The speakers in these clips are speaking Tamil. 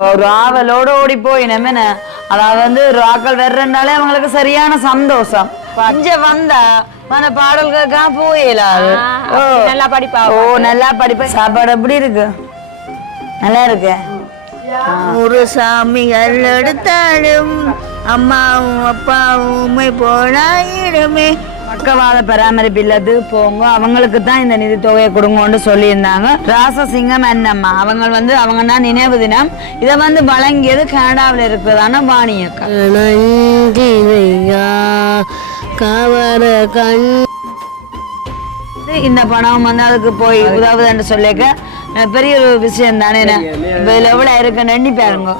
ஒரு ஆவலோட ஓடி போய் என்ன அதாவது வந்து ராக்கள் வர்றதுனாலே அவங்களுக்கு சரியான சந்தோஷம். பஞ்ச வந்தா மன பாடல்களுக்கா போயிடாது ஆ, நல்லா படிப்பா ஓ நல்லா படிப்பேன் சாப்பாடு எப்படி இருக்கு? நல்லா இருக்கு? ஒரு சாமிகள் எடுத்தாலும் அம்மாவும் அப்பாவும் போனாயிடுமே. பக்கவாத பராமரிப்பு இல்லது போங்க. அவங்களுக்கு தான் இந்த நிதி தொகையை கொடுங்கன்னு சொல்லியிருந்தாங்க. ராசசிங்கம் என்னம்மா அவங்க வந்து அவங்க நினைவு தினம். இதை வந்து வழங்கியது கனடாவில் இருக்கிறதான வாணியக்கா கவர கண். இந்த பணம் வந்து அதுக்கு போய் உதவுதுன்னு சொல்லிக்க பெரிய ஒரு விஷயம் தானே இதில் எவ்வளோ இருக்குன்னு எண்ணி பாருங்க.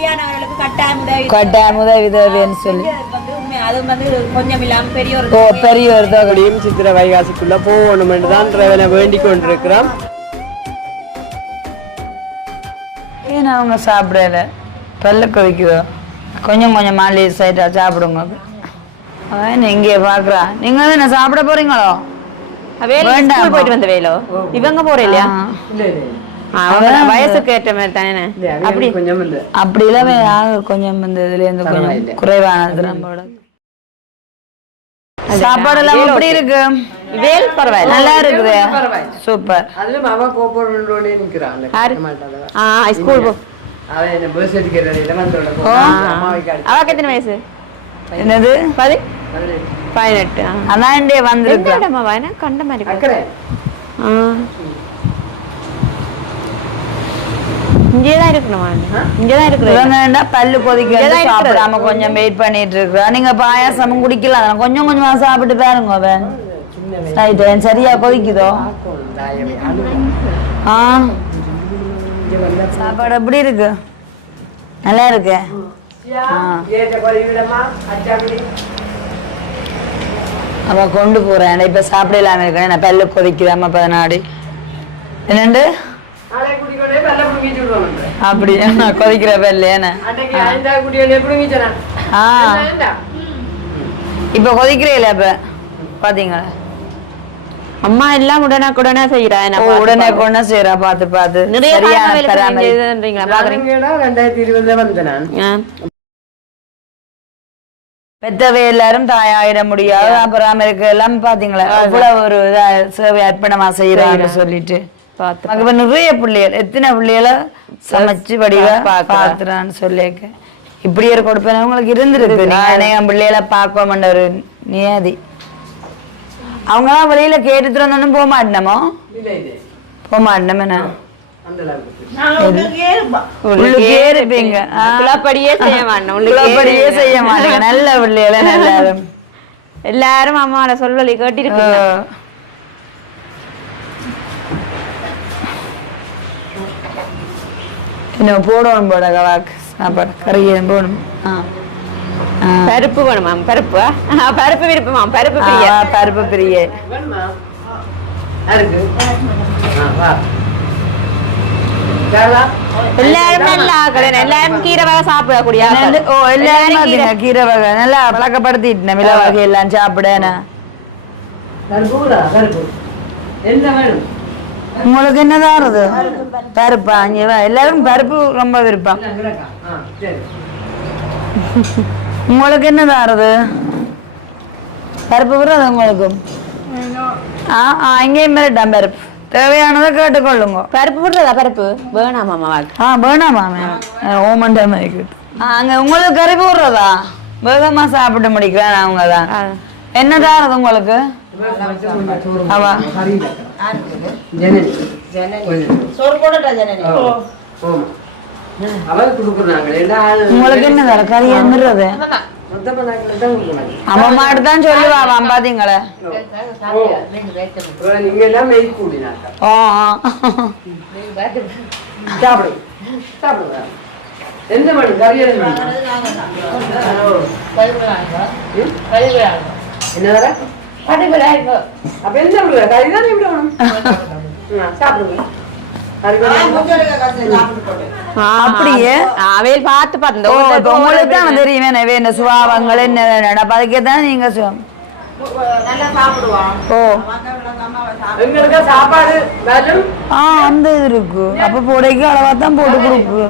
அப்படியானவர்களுக்கு கட்டாயம் உதவி கட்டாயம் உதவி உதவின்னு சொல்லி வந்து உண்மை அதுவும் வந்து கொஞ்சம் இல்லாம பெரிய ஒரு ஓ பெரிய ஒரு தொகை அப்படியும் சித்திர வைகாசிக்குள்ள போகணும் என்று தான் இறைவனை வேண்டிக் கொண்டிருக்கிறோம் ஏன் அவங்க சாப்பிடல பல்ல கொதிக்குதோ கொஞ்சம் கொஞ்சம் மாலி சைட்டா சாப்பிடுங்க அவன் இங்கே பார்க்குறா நீங்க வந்து என்ன சாப்பிட போறீங்களோ வேலை வேண்டாமா? ஸ்கூல் போயிட்டு வந்த வேலோ இவங்க போற இல்லையா வயசுக்கு ஏற்ற மாதிரி தானே அப்படி. கொஞ்சம் கொஞ்சம் இந்த இதுல இருந்து கொஞ்சம் குறைவானது நம்மளோட சாப்பாடு எல்லாம் எப்படி இருக்கு? வேல் பரவாயில்ல. நல்லா இருக்குது. சூப்பர். அதுல அவ கோபுரோட. ஆ ஸ்கூல் போ. என்ன வந்தோட அவக்கு எத்தனை வயசு? என்னது? பதி பதினெட்டு. அதான் வந்திருக்கு. கண்ட மாதிரி ஆ. இங்கேதான் இருக்கணும். இங்கேதான் இருக்கிறேன் இவங்க பல்லு கொதிக்க. சாப்பிடாம கொஞ்சம் வெயிட் பண்ணிட்டு இருக்கா நீங்க பாயாசமும் குடிக்கலாம். கொஞ்சம் கொஞ்சமா சாப்பிட்டு பாருங்க அவன் சரியா கொதிக்குதோ? ஆ. சாப்பாடு எப்படி இருக்கு? நல்லா இருக்கு? அவ கொண்டு போறேன். இப்ப சாப்பிடலாம இருக்கேன். நான் பல்லு கொதிக்குதாம பதினாடி என்னண்டு? அப்படியா கொதிக்கிற பல்லேன்னு அன்னைக்கு ஐந்தா குடியோட புடுங்கிச்சனா ஆ. இப்ப கொதிக்கிறீங்களா இப்ப பாத்தீங்களா? அம்மா எல்லாம் உடனே செய்யறா ஓ, உடனே கொண்டு செய்யறா பாத்து பாத்து நிறைய ரெண்டாயிரத்தி இருபதுல நான். பெத்தவை எல்லாரும் தாயாயிட முடியாது. பராமரிக்க எல்லாம் பாத்தீங்களா? அவ்வளவு ஒரு இதா சேவை அர்ப்பணமா செய்யறாங்க சொல்லிட்டு. பார்த்து இப்ப நிறைய பிள்ளைகள் எத்தனை பிள்ளைகளை சமைச்சு வடிவா பாத்துறான்னு சொல்லியிருக்க இப்படி ஒரு கொடுப்பேன். உங்களுக்கு இருந்திருக்கு. நீங்க அநேகம் பிள்ளைகளை பார்க்கணும்ன்ற ஒரு நியதி அவங்களாம் வெளியில கேட்டுட்டு வந்தோன்னு போக இது போக மாட்டோம் என்ன? அந்த அளவுக்கு. உள்ளுக்கே இருப்பீங்க ஆ. குழப்படியே செய்ய மாட்டோம் உள்ளுக்கே குழப்படியே செய்ய மாட்டாங்க நல்ல பிள்ளைகளை எல்லாரும் எல்லாரும் அம்மாவோட சொல்வழி கேட்டிருக்கு இன்னும் போடணும் போட கவாக்கு சாப்பாடு கறியை போடணும். பருப்பு வேணுமா பருப்பு ஆ, பருப்பு விருப்பமா பருப்பு பிரியா பருப்பு பிரியே வேணுமா இருக்கு ஆ, வா ஜாலா எல்லாரும் நல்லா ஆக்கணும் எல்லாரும் கீரை வகை சாப்பிடக்கூடிய ஓ எல்லாரும் கீரை வகை நல்லா பழக்கப்படுத்திட்டேன் மிள வகை எல்லாம் கருப்பூரா கருப்பு என்ன வேணும் உங்களுக்கு என்னதான் வருது பருப்பா? வா. எல்லாரும் பருப்பு ரொம்ப விருப்பம். உங்களுக்கு என்னதான் வருது பருப்பு விடுறது உங்களுக்கு? ஆ ஆ இங்கேயும் மிரட்டான் பருப்பு. தேவையானதை கேட்டுக்கொள்ளுங்க. பருப்பு விடுறதா பருப்பு. வேணாமா அம்மாவாக்கு ஆ வேணாமா மேம். ஓமன் டைம் ஆகிக்கிட்டு அங்க உங்களுக்கு கறி போடுறதா வேகமா சாப்பிட்டு முடிக்கிறேன் அவங்க தான். என்னதான் வருது உங்களுக்கு? அவா ஜனனி ஜனனி அவள் கொடுக்குறாங்க எல்லா உங்களுக்கு என்னதான் கறி என்னது மொத்த பண்ணாக்கள் தான் கொடுக்குறாங்க அம்மா தான் சொல்லுவா அவன் பாத்தீங்களே ஓ சாப்பிடுங்க எந்த வேணும் கறி? என்ன? அப்ப என்ன? கறி தானே சாப்பிடுங்க. அப்படியே? அவையில் பார்த்து பார்த்து இந்த ஓ ஊர்ல இப்ப உங்களுக்கு தான் தெரியுமே. என்ன வேணும் சுபாவங்கள் என்ன அதுக்கே தான் நீங்க ஓ சாப்பாடு? ஆ அந்த இது இருக்கு. அப்ப போடைக்கு அளவா தான் போட்டு கொடுக்கு.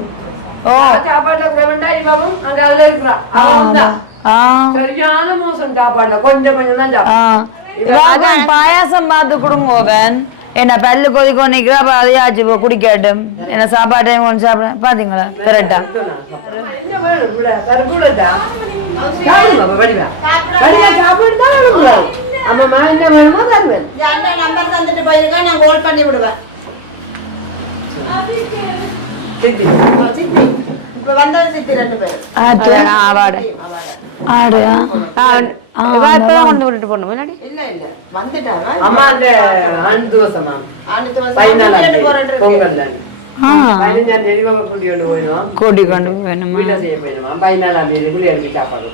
சாப்பாட்டுல குறைவண்டா இவவும் அங்க அதுல இருக்கிறான் ஆ அவன் தான். ஆ சரியான மோசம் சாப்பாடுல கொஞ்சம் கொஞ்சம் தான் ஆ சாப்பிடும் இவாக்கு பாயாசம் பார்த்து கொடுங்க ஓவன் என்ன பல்லு கொதிக்க நிக்கிறா அப்ப குடிக்கட்டும் என்ன சாப்பாட்டையும் கொஞ்சம் சாப்பிட பாத்தீங்களா கரெக்டா என்ன சாப்பாடு அம்மா வேணுமோ தருவேன் நம்பர் தந்துட்டு போயிருக்கேன் நான் கோல் பண்ணி விடுவேன் கொண்டு விட்டுட்டு போகணும் முன்னாடி இல்ல இல்ல. வந்துட்டாங்க அம்மா அந்த ஆண்டு தோசைமா கூட்டி கொண்டு வேணுமா பதினாலாம் தேதி சாப்பாடு.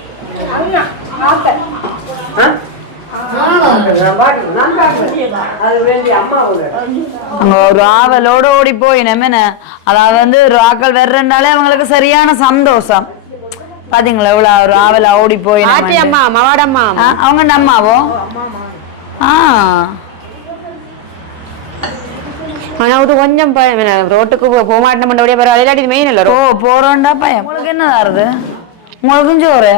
ஒரு ஆவலோட ஓடி போய் நம்ம அதாவது வந்து ஒரு ஆக்கள் வர்றனாலே அவங்களுக்கு சரியான சந்தோஷம். பாத்தீங்களா எவ்வளவு ஒரு ஆவல ஓடி போய் அம்மா மவாடம்மா அவங்க நம்மாவோ ஆ. ஆனா அது கொஞ்சம் ரோட்டுக்கு போக மாட்டேன் பண்ணபடியே பரவாயில்ல இல்லாட்டி மெயின் இல்ல ஓ போறோம்டா பையன். உங்களுக்கு என்ன தருது உங்களுக்கும் சோறு?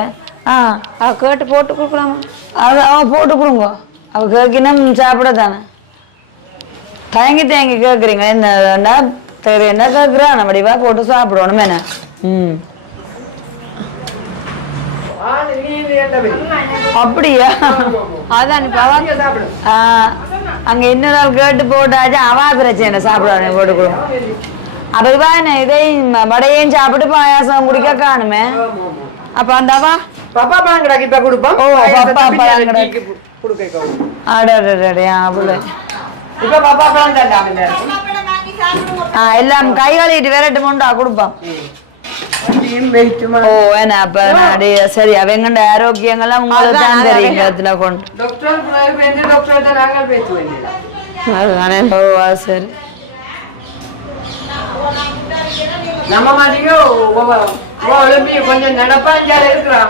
ஆ அவ கேட்டு போட்டு கொடுக்கலாமா? அவள் அவ போட்டு கொடுங்க. அவள் கேட்கணும் சாப்பிட தானே தயங்கி தயங்கி கேட்குறீங்க என்ன சரி என்ன கேட்குறா நம்மடிவா போட்டு சாப்பிடணும் என்ன? ம். அப்படியா? அதான் இப்ப ஆ, அங்க இன்னொரு ஆள் கேட்டு போட்டாச்சு. அவா பிரச்சனை சாப்பிடுவானே போட்டு கொடு அப்ப இவா என்ன இதையும் வடையையும் சாப்பிட்டு பாயாசம் குடிக்க காணுமே ஆமா, ஆமா. அப்ப அந்த அவா பப்பா பழம் கிடக்கு இப்ப கொடுப்போம் ஓ, பப்பா பழம் கிடக்கு. கொடுக்க கவுரு. அடடடடையா அவ்வளோ இப்ப பப்பா பழம் சாப்பிடுவோம் ஆ எல்லாம் கை கழுவிட்டு விரட்டு முண்டா கொடுப்போம். ஓ என்ன அப்ப சரி அவங்கண்ட ஆரோக்கியங்கள்லாம் உங்களுக்கு தான் தெரியும் இடத்துல கொண்டு டாக்டர் டாக்டர்கிட்ட நாங்கள் பேச வேண்டியது அதுதானே ஓ அது சரி நம்ம மாதிரியும் ஒலிம்பி கொஞ்சம் நடப்பா அஞ்சால இருக்கிறான்.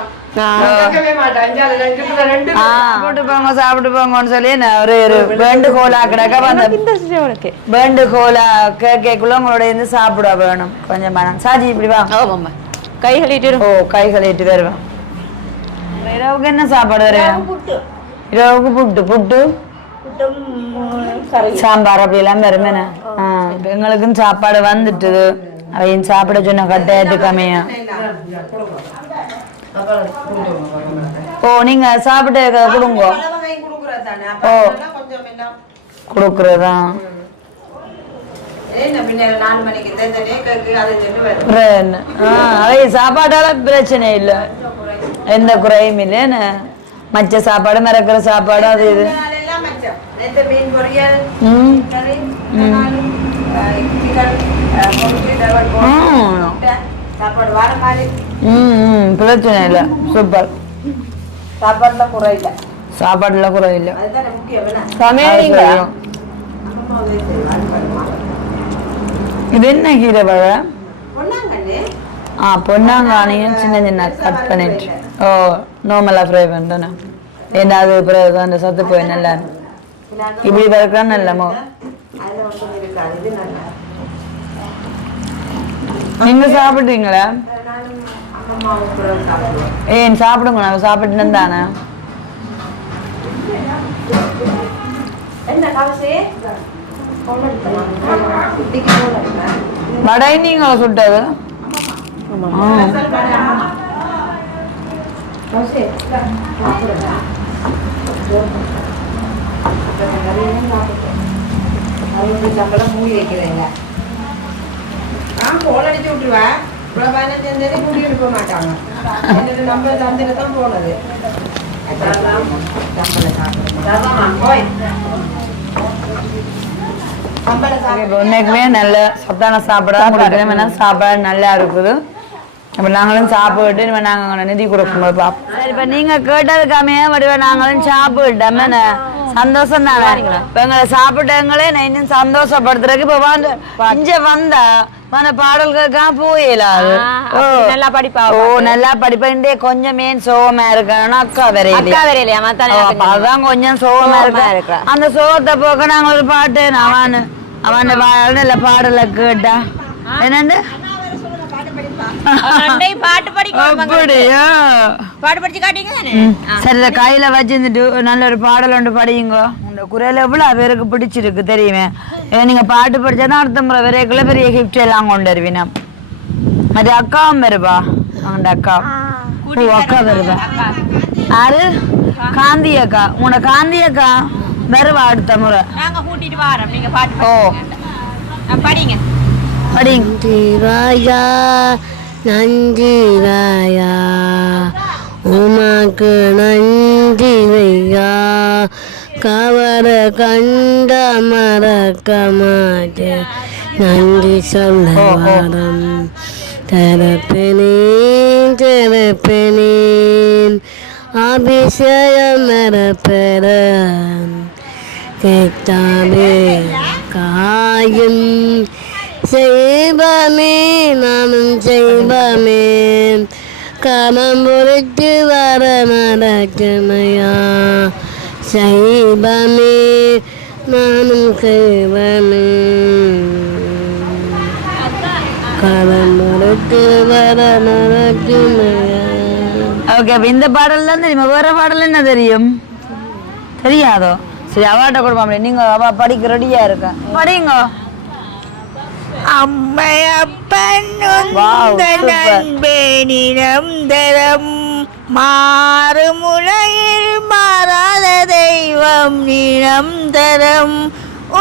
சாப்பிட்டு போங்க சாப்பிட்டு போங்கன்னு சொல்லி ஒரு ஒரு வேண்டுகோளா கிடக்க வந்த வேண்டுகோளா கேட்கக்குள்ள உங்களோட இருந்து சாப்பிட வேணும். கொஞ்சம் மனம் சாஜி இப்படி வா. ஆமாம்மா கை கழிட்டு ஓ கை கழுவிட்டு வருவேன். இரவுக்கு என்ன சாப்பாடு வருவேன் புட்டு. இரவுக்கு புட்டு. புட்டு? புட்டும் கறி சாம்பார் அப்படி எல்லாம் வருமேண்ணே ஆ. எங்களுக்கும் சாப்பாடு வந்துட்டுது அவையும் சாப்பிட சொன்ன கட்டாயத்துக்கு அமையா ஓ நீங்க சாப்பிட்டு கொடுங்க. ஓ. கொடுக்குறதா? அவை சாப்பாட்டால பிரச்சனை இல்லை. எந்த குறையும் இல்லைன்னு மச்ச சாப்பாடு மறக்கிற சாப்பாடு அது இது. மீன் பொரியல் பிரச்சனை இல்லை. சூப்பர் சாப்பாடுல குறை இல்லை. சாப்பாடுல குறை இல்லை. பாருமா. இது என்ன கீரை பொன்னாங்கண்ணு. ஆ பொன்னாங்கானியும் சின்ன சின்ன கட் பண்ணிட்டு. ஓ நார்மலாக ஃப்ரை பண்ணிட்டேண்ணே ஏன்னா அது பிறகு அந்த சத்து போய் நல்லா இப்படி அதுல ஒன்றும் இருக்காது இது நல்லா நீங்க சாப்பிட்றீங்களா? ஏன் சாப்பிடுங்க நான் சாப்பிட்டு தானே வடை நீங்க சுட்டது? ஆ. சம்பளம் மூடி வைக்கிறீங்க. நான் கோல் அடிச்சு விட்டுருவேன் இவ்வளோ பதினஞ்சு தேதி கூட்டி எடுக்க மாட்டாங்க. என்னோட நம்பர் தந்துட்டு தான் போனது. உண்மைக்குமே நல்ல சத்தான சாப்பாடாக கொடுக்கணும் ஏன்னா சாப்பாடு நல்லா இருக்குது. அப்போ நாங்களும் சாப்பிட்டு நம்ம நாங்கள் நிதி கொடுக்கும்போது பார்ப்போம் இப்போ நீங்கள் கேட்டதுக்காமே வடிவ நாங்களும் சாப்பிட்டோம் என்ன சந்தோஷம் தானே எங்களை சாப்பிட்டவங்களே நான் இன்னும் சந்தோஷப்படுத்துறதுக்கு இப்ப வந்து இங்க வந்தா మన பாடல்களுக்கா போயிடாது நல்லா படிப்பா ஓ நல்லா படிப்பேன்டே கொஞ்சம் மேன் சோகமா இருக்கணும்? அக்கா வரையில அக்கா வரையிலையா மத்தானே அதான் கொஞ்சம் சோகமா இருக்கா. அந்த சோகத்தை போக்க நாங்க ஒரு பாட்டு அவன் அவன் பாடல பாடல கேட்டா. என்னண்டு பாட்டு படிக்கும் அப்படியா? பாட்டு படிச்சு காட்டீங்க சரி கையில வச்சிருந்துட்டு நல்ல ஒரு பாடல் ஒன்று படியுங்க. இந்த குரல் எவ்வளவு பேருக்கு பிடிச்சிருக்கு தெரியுமே. நீங்க பாட்டு படிச்சாதான் அடுத்த முறை வரைக்குள்ள பெரிய கிஃப்ட் எல்லாம் கொண்டு வருவீனா அது அக்காவும் வருவா. அந்த அக்கா. ஓ அக்கா வருவா. யாரு? காந்தி அக்கா. உன காந்தி அக்கா வருவா அடுத்த முறை. நாங்க கூட்டிட்டு வரோம். நீங்க பாட்டு ஓ. படிங்க. படிங்க. நன்றிராயா நன்றிவாயா. உமக்கு நன்றிவையா. கவர கண்ட மறக்க மாட்டே நன்றி சொல்ல வாரம் தரப்பினேன் தரப்பினேன் அபிஷேகம் நிரப்பெறன் கேட்டாலே காயும். செய்வமே நாமும் செய்வமே கமம் பொருட்டு வர நடக்குமையா? செய்வமே நானும் செய்வமே கமம் பொருட்டு வர நடக்குமையா? ஓகே அப்ப இந்த பாடல் தான் தெரியுமா வேற பாடல் என்ன தெரியும்? தெரியாதோ? சரி அவாட்ட கொடுப்பா நீங்க அவ படிக்க ரெடியா இருக்க? படிங்க. அம்மையப்பன். அன்பே நிரந்தரம் மாறுமுலையில் மாறாத தெய்வம் நிரந்தரம்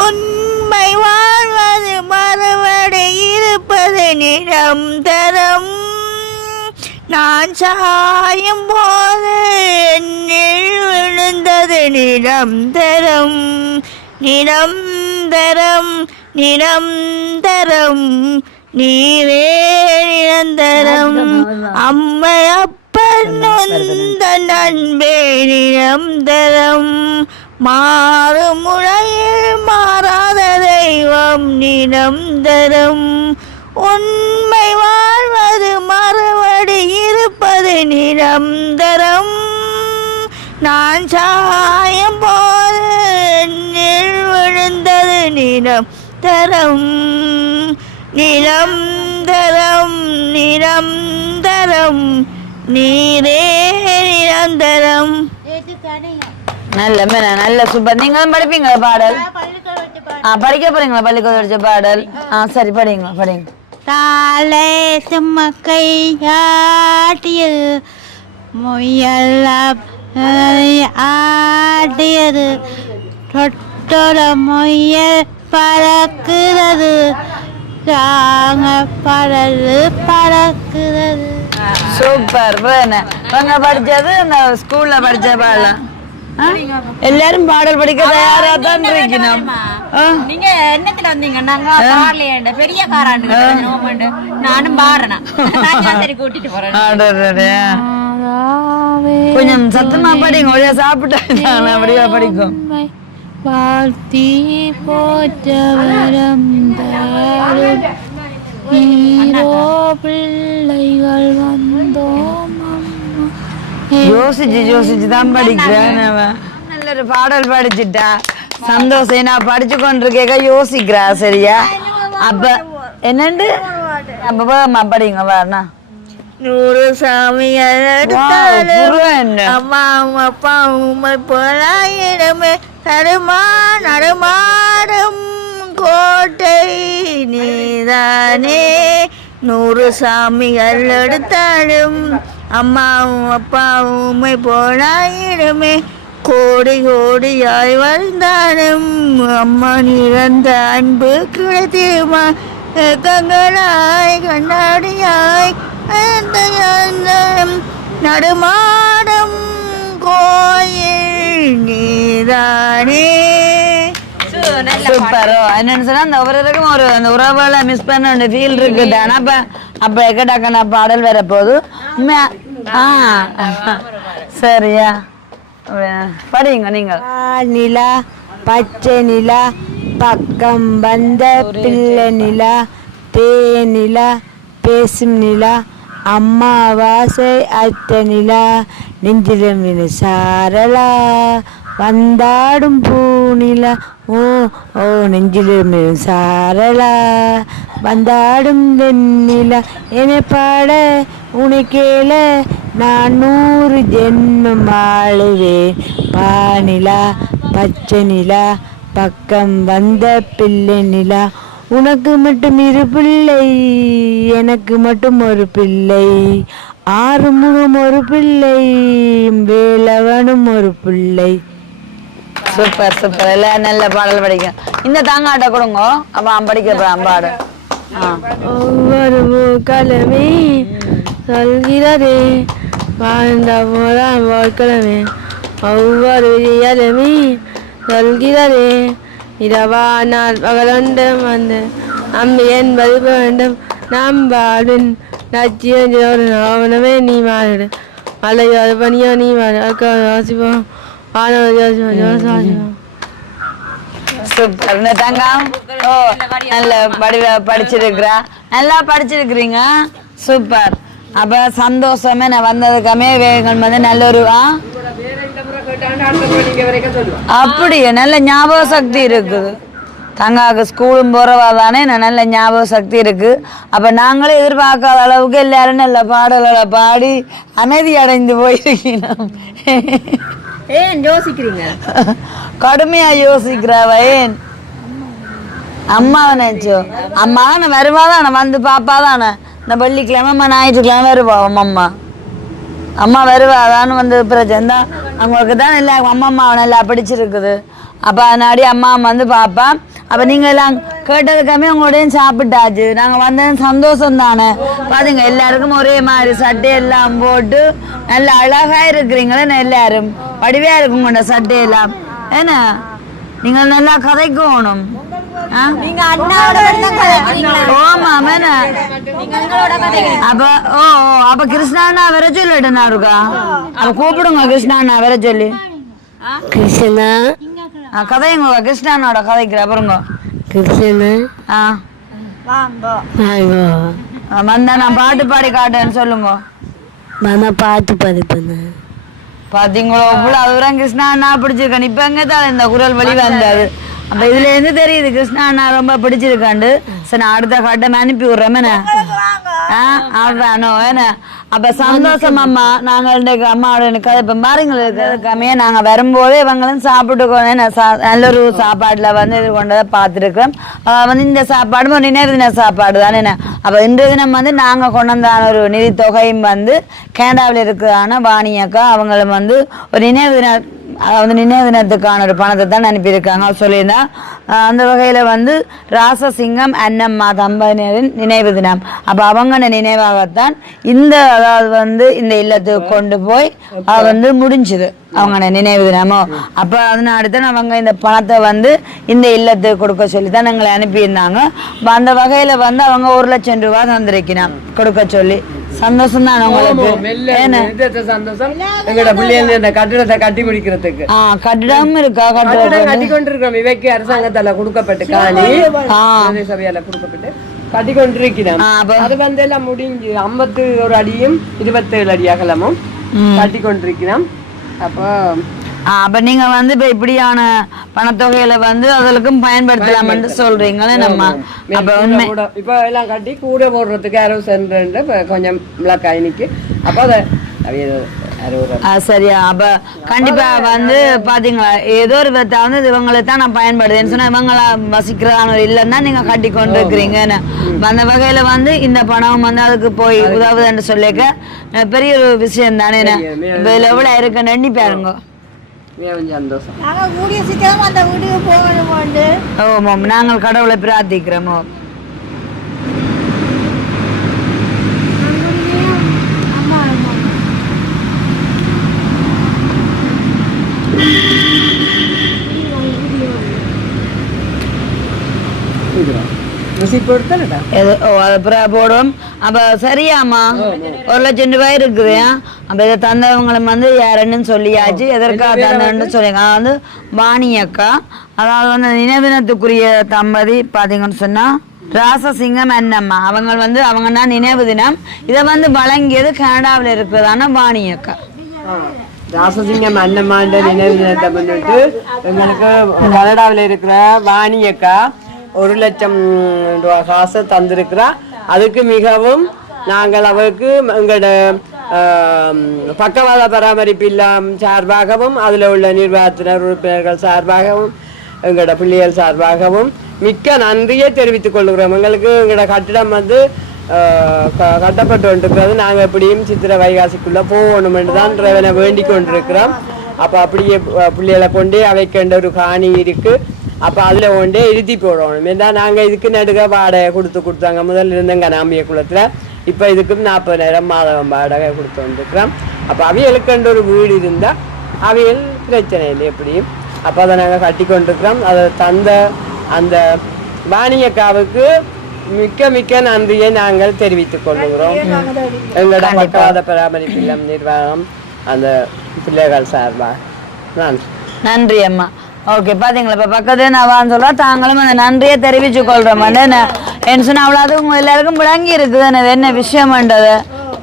உண்மை வாழ்வது மறுபடி இருப்பது நிரந்தரம் நான் சாயும் போது விழுந்தது நிரந்தரம் நிரந்தரம் நிரந்தரம் நீரே நிரந்தரம் அம்மை அப்பன் உந்தன் அன்பே நிரந்தரம் மாறும் முறையில் மாறாத தெய்வம் நிரந்தரம் உண்மை வாழ்வது மறுபடி இருப்பது நிரந்தரம் நான் சாயம் போது விழுந்தது நிலம் தரம் நிலம் தரம் நிலம் தரம் நீரே நிரந்தரம் நல்ல மேல நல்ல சூப்பர். நீங்களும் படிப்பீங்களா பாடல்? ஆ படிக்க போறீங்களா பள்ளிக்கூடம் படிச்ச பாடல்? ஆ சரி படிங்க படிங்க. தாளே சுமக்கை ஆட்டியது முயல்ல ஆட்டியது. தொட்டோட முயல் பறக்குறது. தாங்க படலு பறக்குறது. சூப்பர். இவங்க படிச்சது இந்த ஸ்கூல்ல படிச்ச பாடலாம்? எல்லாரும் பாடல் படிக்க தயாரா தான் இருக்கணும்? நீங்க என்னத்துல வந்தீங்க? நாங்க கார்ல பெரிய காராண்டு நானும் பாடுறேன். நான் சரி கூட்டிட்டு போறேன். அடடடே. கொஞ்சம் சத்தமா படிங்க. ஒரே சாப்பிட்டா அப்படியே படிக்கும். வாழ்த்தி போற்றவரம் நீரோ பிள்ளைகள் வந்தோம் யோசிச்சு யோசிச்சு தான் படிக்கிறேன் நல்ல ஒரு பாடல் படிச்சுட்டா சந்தோஷம் நான் படிச்சு கொண்டிருக்கேக்க யோசிக்கிறா சரியா அப்ப என்னண்டு அப்ப படிங்க வேணா நூறு Wow, எடுத்தாலும் புருவன். அம்மாவும் அப்பாவும் போலாயிரமே நடுமா நடுமாடும் கோட்டை நீதானே. நூறு சாமிகள் எடுத்தாலும் அம்மாவும் அப்பாவும் போலாயிரமே. கோடி கோடியாய் வாழ்ந்தாலும் அம்மா நிறந்த அன்பு கிடைத்திருமா கங்களாய் கண்ணாடியாய் அந்த நடுமாடும் கோயில் நீதானே சூப்பரோ என்னன்னு சொன்னா அந்த ஒவ்வொருக்கும் ஒரு அந்த உறவுகளை மிஸ் பண்ண ஒரு ஃபீல் இருக்குது ஆனா அப்ப அப்ப எக்கடாக்கான பாடல் வர போது சரியா படிங்க நீங்கள் நிலா பச்சை நிலா பக்கம் வந்த பிள்ளை நிலா தேனிலா பேசும் நிலா அம்மாவாசை அத்த நிலா நெஞ்சிலும் இனி சாரலா வந்தாடும் பூநிலா ஓ ஓ நெஞ்சிலும் சாரலா வந்தாடும் வெண்ணிலா என பாட உனை கேள நான் நூறு ஜென்மம் ஆளுவேன். பானிலா பச்சை நிலா பக்கம் வந்த பிள்ளை நிலா உனக்கு மட்டும் இரு பிள்ளை எனக்கு மட்டும் ஒரு பிள்ளை. ஆறு முகம் ஒரு பிள்ளை வேலவனும் ஒரு பிள்ளை. சூப்பர் சூப்பர் எல்லாம் நல்ல பாடல் படிக்கும் இந்த தாங்காட்ட கொடுங்க. அப்ப அவன் படிக்க அம்பாடு ஒவ்வொரு பூக்களமே சொல்கிறதே வாழ்ந்த போதான் வாழ்க்கலமே ஒவ்வொரு விடியலுமே சொல்கிறதே இரவா நாள் பகலொன்றும் வந்து நம்பி என்பது வேண்டும் நாம் ஒரு நாவனமே நீ மாறிடு மலையோ அது பணியோ நீ மாறு அக்கா யோசிப்போம் வானோ யோசிப்போம் யோசிப்போம் சூப்பர் இந்த தங்கம் ஓ நல்ல படிவ படிச்சிருக்கிறா நல்லா படிச்சிருக்கிறீங்க சூப்பர் அப்ப சந்தோஷமே நான் வந்ததுக்காமே வேகன் வந்து நல்ல ஒரு ஆ அப்படியே நல்ல ஞாபக சக்தி இருக்குது தங்காக்கு ஸ்கூலும் போறவா தானே? நான் நல்ல ஞாபக சக்தி இருக்கு. அப்ப நாங்களே எதிர்பார்க்காத அளவுக்கு எல்லாரும் நல்ல பாடல்களை பாடி அமைதி அடைந்து போயிருக்கணும் ஏன் யோசிக்கிறீங்க? கடுமையா யோசிக்கிறவ ஏன் அம்மாவை நினைச்சோ அம்மா தானே வருவா தானே? வந்து பாப்பா தானே? இந்த வெள்ளிக்கிழமை அம்மா ஞாயிற்றுக்கிழமை வருவா அம்மா. அம்மா வருவா அதான்னு வந்து பிரச்சனை. தான் அவங்களுக்கு தான் இல்லை அம்மா அம்மாவை நல்லா பிடிச்சிருக்குது. அப்போ அதனாடி அம்மா வந்து பாப்பா அப்போ நீங்கள் எல்லாம் கேட்டதுக்காமே உங்களோடையும் சாப்பிட்டாச்சு. நாங்கள் வந்தது சந்தோஷம் தானே பாருங்க எல்லாருக்கும் ஒரே மாதிரி சட்டை எல்லாம் போட்டு நல்லா அழகா இருக்கிறீங்களே எல்லாரும்? வடிவையா இருக்கும் உங்களோட சட்டையெல்லாம். ஏன்னா நீங்கள் நல்லா கதைக்கணும். கிருஷ்ணாண்ணா வர சொல்லிட்டுனா இருக்கா அப்ப கூப்பிடுங்க கிருஷ்ணாண்ணா வர சொல்லி. கிருஷ்ணா கதைங்க கிருஷ்ணாண்ணோட கதைக்கிற அப்புறங்க கிருஷ்ணா ஆ. வந்தா நான் பாட்டு பாடி காட்டேன்னு சொல்லுங்க. மாமா பார்த்து பதிப்புண்ணா பாத்தீங்களோ இவ்வளவு தூரம் கிருஷ்ணா அண்ணா பிடிச்சிருக்கேன். இப்ப எங்க தான் இந்த குரல் வழி வந்தது அப்ப இதுல இருந்து தெரியுது கிருஷ்ணா அண்ணா ரொம்ப பிடிச்சிருக்காண்டு. சரி நான் அடுத்த கட்டம் அனுப்பி விடுறேன் அதானோ என்ன அப்ப சந்தோஷம் அம்மா நாங்க இன்றைக்கு அம்மாவோட எனக்கு இப்ப பாருங்களுக்கு அதுக்காமே நாங்க வரும்போதே இவங்களும் சாப்பிட்டு நல்ல ஒரு சாப்பாட்டுல வந்து இது கொண்டதை பார்த்துருக்கோம் வந்து இந்த சாப்பாடும் ஒரு நினைவு தின சாப்பாடு தானே என்ன அப்ப இன்றைய தினம் வந்து நாங்க கொண்டு வந்தான ஒரு நிதி தொகையும் வந்து கேனடாவில் இருக்கிறான வாணியக்கா அவங்களும் வந்து ஒரு நினைவு தின அதாவது நினைவு தினத்துக்கான ஒரு பணத்தை தான் அனுப்பியிருக்காங்க. சொல்லியிருந்தான் சொல்லியிருந்தா அந்த வகையில் வந்து ராசசிங்கம் அன்னம்மா தம்பதியினரின் நினைவு தினம். அப்போ அவங்க நினைவாகத்தான் இந்த அதாவது வந்து இந்த இல்லத்துக்கு கொண்டு போய் அது வந்து முடிஞ்சுது. அவங்க நினைவு தினமோ. அப்போ அதனால தான் அவங்க இந்த பணத்தை வந்து இந்த இல்லத்துக்கு கொடுக்க சொல்லி தான் எங்களை அனுப்பியிருந்தாங்க. அந்த வகையில் வந்து அவங்க ஒரு லட்சம் ரூபா தந்திருக்கிறான் கொடுக்க சொல்லி. சந்தோஷம் தான் உங்களுக்கு. சந்தோஷம். எங்களோட பிள்ளைங்க இந்த கட்டிடத்தை கட்டி முடிக்கிறதுக்கு ஆ கட்டிடம் இருக்கா கட்டிடம் கட்டி கொண்டிருக்கிறோம். இவைக்கு அரசாங்கத்தால கொடுக்கப்பட்டு காணி. சபையால கொடுக்கப்பட்டு கட்டி கொண்டிருக்கிறோம். அது வந்து எல்லாம் முடிஞ்சு ஐம்பத்து ஒரு அடியும் இருபத்தேழு அடி அகலமும் கட்டி கொண்டிருக்கிறோம். அப்போ அப்ப நீங்க வந்து இப்ப இப்படியான பணத்தொகையில வந்து அதுக்கும் பயன்படுத்தலாம்னு சொல்றீங்களே நம்ம. அப்ப உண்மை. இப்போ எல்லாம் கட்டி கூட போடுறதுக்கு அரவு சென்று கொஞ்சம் விளக்காய் நிக்கு. அப்போ அதை அறுபது சரியா. அப்ப கண்டிப்பா வந்து பாத்தீங்களா ஏதோ ஒரு விதத்தை வந்து இது இவங்களுக்கு தான் நான் பயன்படுதுன்னு சொன்னா இவங்களா வசிக்கிறதான இல்லைன்னா நீங்க கட்டி கொண்டு இருக்கிறீங்க அந்த வகையில வந்து இந்த பணம் வந்து அதுக்கு போய் உதவுதுன்னு சொல்லிக்க பெரிய ஒரு விஷயம் தானே இதுல எவ்வளவு இருக்குன்னு எண்ணி பாருங்க. சந்தோஷம் நாங்கள் கடவுளை பிரார்த்திக்கிறோமோ போடுவோம். அப்ப சரியாம்மா? ஒரு லட்சம் ரூபாய் இருக்குது அப்ப இதை தந்தவங்களும் வந்து யாருன்னு சொல்லியாச்சு. எதற்காக தந்தன்னு சொல்லி. நான் வந்து வாணி அக்கா. அதாவது வந்து நினைவினத்துக்குரிய தம்பதி பாத்தீங்கன்னு சொன்னா ராசசிங்கம் அண்ணம்மா. அவங்க வந்து அவங்கன்னா நினைவு தினம். இதை வந்து வழங்கியது கனடாவில் இருக்கிறதான வாணி அக்கா. ராசசிங்கம் அண்ணம்மாண்ட நினைவு தினத்தை முன்னிட்டு எங்களுக்கு கனடாவில் இருக்கிற வாணி அக்கா ஒரு லட்சம் ரூபா காசை தந்திருக்கிறா. அதுக்கு மிகவும் நாங்கள் அவருக்கு எங்களோட பக்கவாத பராமரிப்பு இல்லம் சார்பாகவும் அதில் உள்ள நிர்வாகத்தினர் உறுப்பினர்கள் சார்பாகவும் எங்களோட பிள்ளைகள் சார்பாகவும் மிக்க நன்றியை தெரிவித்துக் கொள்கிறோம். எங்களுக்கு எங்களோட கட்டிடம் வந்து க- கட்டப்பட்டு கொண்டிருக்கிறது. நாங்கள் எப்படியும் சித்திரை வைகாசிக்குள்ளே போகணும் என்று தான் இறைவனை வேண்டிக் கொண்டிருக்கிறோம். அப்போ அப்படியே பிள்ளைகளை கொண்டே அவைக்கின்ற ஒரு காணி இருக்குது அப்போ அதில் கொண்டே இறுதி போடணும். ஏன்னா நாங்கள் இதுக்கு நடுக வாடகை கொடுத்து கொடுத்தாங்க முதல்ல இருந்தங்க நாமிய குளத்தில் இப்போ இதுக்கும் நாற்பதாயிரம் மாதம் வாடகை கொடுத்து வந்துருக்கிறோம். அப்போ அவியலுக்குன்ற ஒரு வீடு இருந்தால் அவியல் பிரச்சனை இல்லை எப்படியும். அப்போ அதை நாங்கள் கட்டி கொண்டிருக்கிறோம். அதை தந்த அந்த வாணியக்காவுக்கு மிக்க மிக்க நன்றியை நாங்கள் தெரிவித்துக் கொள்ளுகிறோம் எங்களோட பக்கவாத பராமரிப்பு இல்லம் நிர்வாகம் அந்த பிள்ளைகள் சார்பாக. நன்றி. நன்றி அம்மா. ஓகே பாத்தீங்களா? இப்ப பக்கத்து நான் வான்னு சொல்ல தாங்களும் அந்த நன்றியை தெரிவிச்சு கொள்றோம் என்ன சொன்னா அவ்வளவு உங்க எல்லாருக்கும் விளங்கி இருக்குது என்ன என்ன விஷயம்ன்றது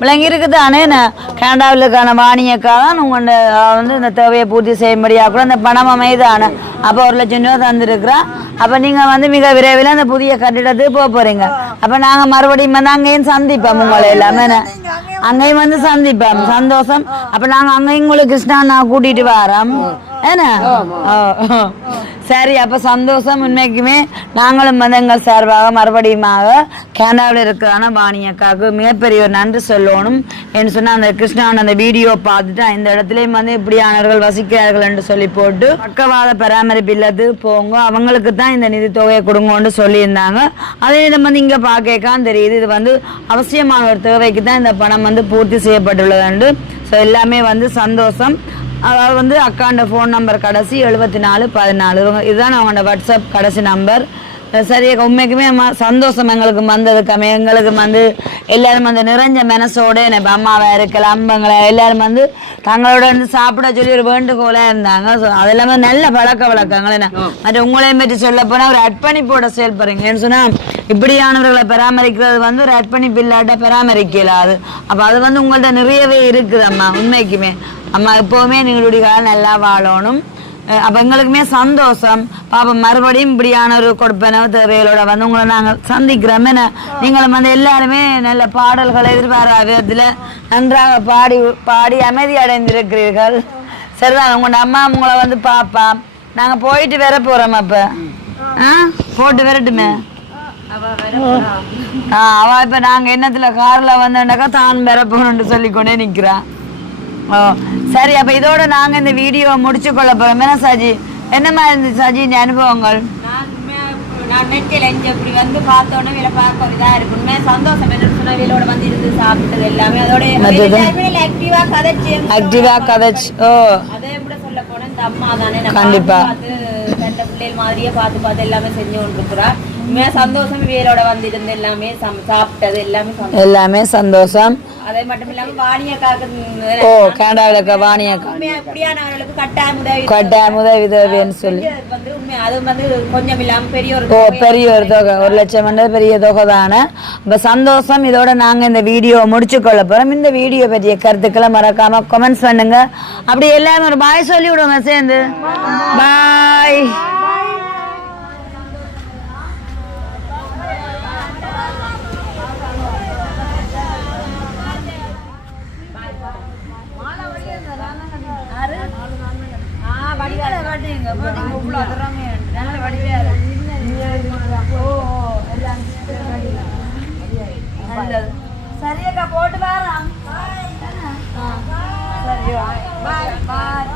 விளங்கி இருக்குது என்ன? கனடாவிலுக்கான வாணியக்கா தான் உங்களோட வந்து இந்த தேவையை பூர்த்தி செய்யும்படியாக கூட அந்த பணம் அமைதான. அப்போ ஒரு லட்சம் ரூபா தந்திருக்கிறா. அப்போ நீங்கள் வந்து மிக விரைவில் அந்த புதிய கட்டிடத்துக்கு போக போறீங்க. அப்போ நாங்கள் மறுபடியும் வந்து அங்கேயும் சந்திப்போம் உங்களை எல்லாமே அங்கேயும் வந்து சந்திப்போம். சந்தோஷம். அப்போ நாங்கள் அங்கேயும் உங்களுக்கு கிருஷ்ணா நான் கூட்டிட்டு வரோம். சரி அப்ப சந்தோஷம் உண்மைக்குமே. நாங்களும் வந்து எங்கள் சார்பாக மறுபடியுமாக கனடாவில் இருக்கிறான அக்காவுக்கு மிகப்பெரிய ஒரு நன்றி சொல்லணும் என்று சொன்னா அந்த கிருஷ்ணான் அந்த வீடியோ பார்த்துட்டு இந்த இடத்துலயும் வந்து இப்படியானவர்கள் வசிக்கிறார்கள் என்று சொல்லி போட்டு பக்கவாத பராமரிப்பு இல்லத்துக்கு போங்க அவங்களுக்கு தான் இந்த நிதி தொகையை கொடுங்கன்னு சொல்லியிருந்தாங்க. அதே நம்ம வந்து இங்க பார்க்கலாம் தெரியுது இது வந்து அவசியமான ஒரு தேவைக்கு தான் இந்த பணம் வந்து பூர்த்தி செய்யப்பட்டுள்ளது ஸோ எல்லாமே வந்து சந்தோஷம். அதாவது வந்து அக்காண்ட ஃபோன் நம்பர் கடைசி எழுபத்தி நாலு பதினாலு. இதுதான் அவங்களோட வாட்ஸ்அப் கடைசி நம்பர் சரி உண்மைக்குமே அம்மா சந்தோஷம் எங்களுக்கு வந்ததுக்காமே எங்களுக்கு வந்து எல்லாரும் வந்து நிறைஞ்ச மனசோட எனக்கு அம்மாவை இருக்கலாம் அம்பங்களை எல்லாரும் வந்து தங்களோட வந்து சாப்பிட சொல்லி ஒரு வேண்டுகோளாக இருந்தாங்க. ஸோ அது எல்லாமே நல்ல பழக்க வழக்கங்கள் என்ன? மற்ற உங்களையும் பற்றி சொல்ல போனால் ஒரு அர்ப்பணிப்போட செயல்படுறீங்க ஏன்னு சொன்னால் இப்படியானவர்களை பராமரிக்கிறது வந்து ஒரு அர்ப்பணிப்பு இல்லாட்ட பராமரிக்க இயலாது அப்போ அது வந்து உங்கள்ட்ட நிறையவே இருக்குது அம்மா உண்மைக்குமே. அம்மா எப்போவுமே நீங்களுடைய காலம் நல்லா வாழணும். அப்ப எங்களுக்குமே சந்தோஷம் பாப்பா மறுபடியும் இப்படியான ஒரு கொடுப்பனவு தேவைகளோட வந்து உங்களை நாங்கள் சந்திக்கிறோம் என்ன நீங்களும் வந்து எல்லாருமே நல்ல பாடல்களை எதிர்பாராத விதத்தில் நன்றாக பாடி பாடி அமைதி அடைந்திருக்கிறீர்கள் சரிதான் உங்களோட அம்மா உங்களை வந்து பாப்பா நாங்க போயிட்டு வர போறோம் அப்ப ஆ போட்டு வரட்டுமே ஆ அவ இப்ப நாங்க என்னத்துல கார்ல வந்தோன்னாக்கா தான் வர போகணுன்ட்டு சொல்லிக்கொண்டே நிக்கிறான் ஓ சரி அப்ப இதோட நாங்க இந்த வீடியோவை முடிச்சு கொள்ள போறோம். என்ன சாஜி? என்னமா இருந்துச்சு சாஜி இந்த அனுபவங்கள்? நான் நெட்டில் இங்க இப்படி வந்து பார்த்தோன்னே வேலை பார்க்க ஒரு இதா இருக்கு. சந்தோஷம் என்னன்னு சொன்னா வேலோட வந்து இருந்து சாப்பிட்டது எல்லாமே. அதோட மற்றது? ஆக்டிவா கதைச்சு ஆக்டிவா கதைச்சு ஓ. அதே கூட சொல்ல போனா இந்த அம்மா தானே. கண்டிப்பா. கண்ட பிள்ளைகள் மாதிரியே பார்த்து பார்த்து எல்லாமே செஞ்சு கொண்டிருக்கிறா உண்மையா சந்தோஷம் வேலோட வந்து இருந்து எல்லாமே சாப்பிட்டது எல்லாமே எல்லாமே சந்தோஷம். அதே மட்டும் இல்லாம வாணியக்காக்கு ஓ கனடாவில் வாணியக்கா உண்மையா இப்படியானவர்களுக்கு கட்டாயம் உதவி கட்டாயம் உதவி உதவின்னு சொல்லி. செஞ்சது வந்து உண்மையா அது வந்து கொஞ்சம் இல்லாம பெரிய ஒரு ஓ பெரிய ஒரு தொகை. ஒரு லட்சம் வந்து பெரிய தொகை தானே. இப்போ சந்தோஷம் இதோட நாங்கள் இந்த வீடியோ முடிச்சு கொள்ள போகிறோம் இந்த வீடியோ பற்றிய கருத்துக்களை மறக்காம கமெண்ட்ஸ் பண்ணுங்க. அப்படி எல்லாரும் ஒரு பாய் சொல்லி சேர்ந்து. பாய் சரியக்கா போட்டு வரோம் சரி பாய் பாய்.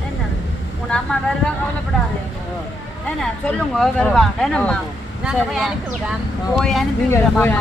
என்ன? உன் அம்மா வருவா கவலைப்படாது. என்ன? சொல்லுங்க வருவாங்க என்னம்மா? நாங்க போய் அனுப்பி விடுறோம். போய் அனுப்பி அம்மாவை